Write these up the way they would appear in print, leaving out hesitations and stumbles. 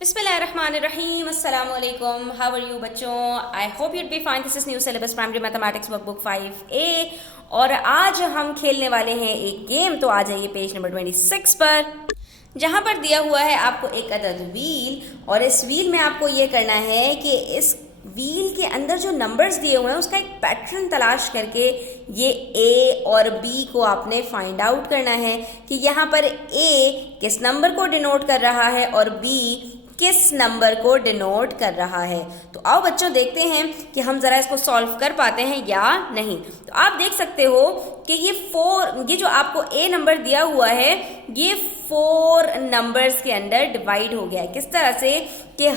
बिस्मिल्लाहिर्रहमानिर्रहीम अस्सलाम वालेकुम। हाउ आर यू बच्चों? I hope you'd be fine. This is new syllabus primary mathematics workbook 5A और आज हम खेलने वाले हैं एक गेम। तो आ जाइए पेज नंबर 26 पर, जहाँ पर दिया हुआ है आपको एक अदद व्हील और इस व्हील में आपको ये करना है कि इस व्हील के अंदर जो नंबर्स दिए हुए हैं उसका एक पैटर्न तलाश करके ये ए और बी को आपने फाइंड आउट करना है कि यहाँ पर ए किस नंबर को डिनोट कर रहा है और बी किस नंबर को डिनोट कर रहा है। तो आओ बच्चों देखते हैं कि हम ज़रा इसको सॉल्व कर पाते हैं या नहीं। तो आप देख सकते हो कि ये जो आपको ए नंबर दिया हुआ है ये 4 नंबर्स के अंदर डिवाइड हो गया है। किस तरह से कि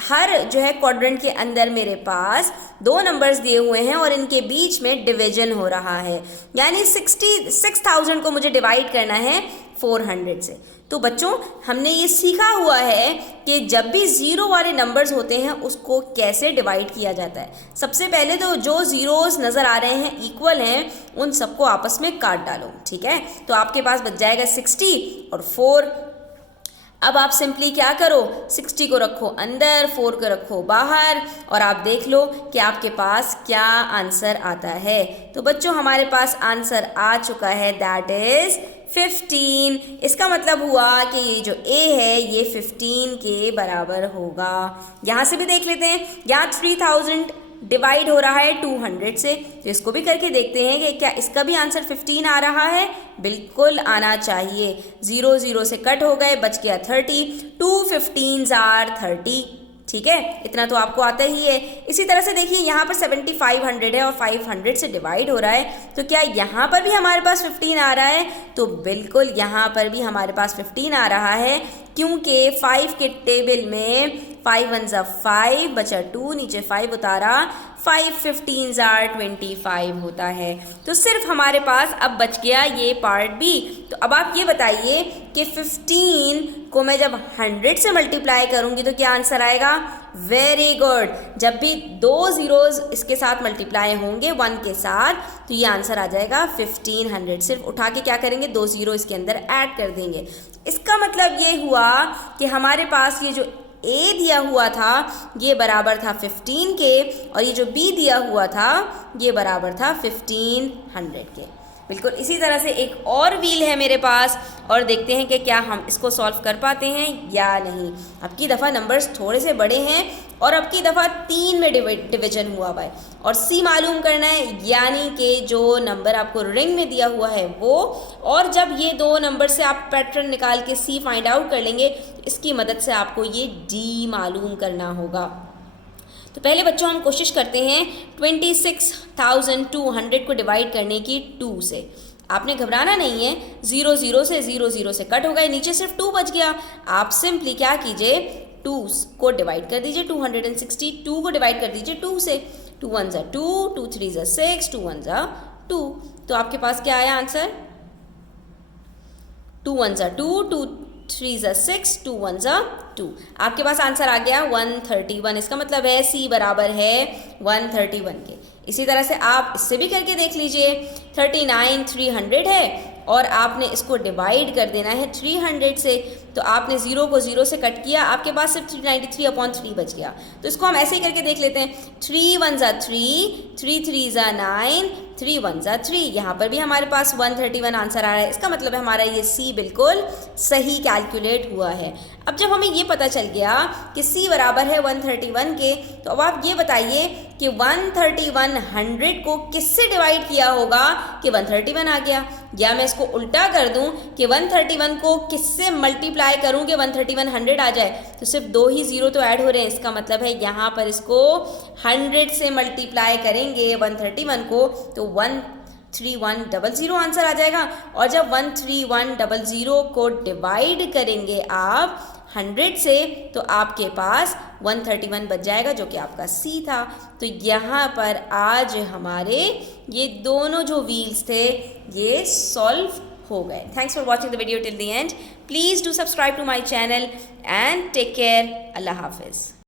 हर जो है क्वाड्रेंट के अंदर मेरे पास 2 नंबर्स दिए हुए हैं और इनके बीच में डिवीजन हो रहा है, यानी 66,000 को मुझे डिवाइड करना है 400 से। तो बच्चों हमने ये सीखा हुआ है कि जब भी ज़ीरो वाले नंबर्स होते हैं उसको कैसे डिवाइड किया जाता है। सबसे पहले तो जो ज़ीरोज़ नज़र आ रहे हैं इक्वल हैं उन सबको आपस में काट डालो, ठीक है। तो आपके पास बच जाएगा 60 और 4। अब आप सिंपली क्या करो, 60 को रखो अंदर, 4 को रखो बाहर और आप देख लो कि आपके पास क्या आंसर आता है। तो बच्चों हमारे पास आंसर आ चुका है, दैट इज 15। इसका मतलब हुआ कि ये जो ए है ये 15 के बराबर होगा। यहाँ से भी देख लेते हैं, यहाँ 3000 डिवाइड हो रहा है 200 से, तो इसको भी करके देखते हैं कि क्या इसका भी आंसर 15 आ रहा है। बिल्कुल आना चाहिए। 0 0 से कट हो गए, बच गया 30। 2 15s आर 30, ठीक है, इतना तो आपको आता ही है। इसी तरह से देखिए यहाँ पर 7500 है और 500 से डिवाइड हो रहा है, तो क्या यहाँ पर भी हमारे पास 15 आ रहा है? तो बिल्कुल यहाँ पर भी हमारे पास 15 आ रहा है, क्योंकि 5 के टेबल में 5 1 जा 5 बचा 2, नीचे 5 उतारा, 5 15s आर 25 होता है। तो सिर्फ हमारे पास अब बच गया ये पार्ट बी। तो अब आप ये बताइए कि 15 को मैं जब 100 से मल्टीप्लाई करूंगी तो क्या आंसर आएगा? Very good. जब भी 2 ज़ीरोज़ इसके साथ मल्टीप्लाई होंगे 1 के साथ तो ये आंसर आ जाएगा 1500। सिर्फ उठा के क्या करेंगे, 2 ज़ीरो इसके अंदर ऐड कर देंगे। इसका मतलब ये हुआ कि हमारे पास ये जो ए दिया हुआ था ये बराबर था 15 के और ये जो बी दिया हुआ था ये बराबर था 1500 के। बिल्कुल इसी तरह से एक और व्हील है मेरे पास और देखते हैं कि क्या हम इसको सॉल्व कर पाते हैं या नहीं। अब की दफ़ा नंबर्स थोड़े से बड़े हैं और अब की दफ़ा 3 में डिवीजन हुआ हुआ है और सी मालूम करना है, यानी कि जो नंबर आपको रिंग में दिया हुआ है वो, और जब ये 2 नंबर से आप पैटर्न निकाल के सी फाइंड आउट कर लेंगे इसकी मदद से आपको ये डी मालूम करना होगा। तो पहले बच्चों हम कोशिश करते हैं 26,200 को डिवाइड करने की 2 से। आपने घबराना नहीं है, 0 0 से 0 0 से कट हो गए, नीचे सिर्फ 2 बच गया। आप सिंपली क्या कीजिए, 2 को डिवाइड कर दीजिए 262 को डिवाइड कर दीजिए 2 से। 2 1 जा 2, 2 3 जा 6, 2 1 जा 2। तो आपके पास क्या आया आंसर? 2 1 जा 2, 2 3 जा 6, 2 1 जा 2। आपके पास आंसर आ गया 131। इसका मतलब है सी बराबर है 131 के। इसी तरह से आप इससे भी करके देख लीजिए, 39,300 है और आपने इसको डिवाइड कर देना है 300 से। तो आपने 0 को 0 से कट किया, आपके पास सिर्फ 393/3 बच गया। तो इसको हम ऐसे ही करके देख लेते हैं, 3 1 जा 3, 3 3 जा 9, 3 1 जा 3। यहाँ पर भी हमारे पास 131 आंसर आ रहा है। इसका मतलब है हमारा ये सी बिल्कुल सही कैलकुलेट हुआ है। अब जब हमें ये पता चल गया कि सी बराबर है 131 के, तो अब आप ये बताइए कि 131 को किससे डिवाइड किया होगा कि 131 आ गया, या मैं इसको उल्टा कर दूं कि 131 को किससे मल्टीप्लाई करूं कि 131 आ जाए। तो सिर्फ 2 ही ज़ीरो तो ऐड हो रहे हैं, इसका मतलब है यहाँ पर इसको 100 से मल्टीप्लाई करेंगे 131 को तो 13100 आंसर आ जाएगा। और जब 13100 को डिवाइड करेंगे आप 100 से तो आपके पास 131 बच जाएगा, जो कि आपका सी था। तो यहाँ पर आज हमारे ये दोनों जो व्हील्स थे ये सॉल्व हो गए। Thanks for watching the video till the end. Please do subscribe to my channel and take care. अल्लाह हाफिज़।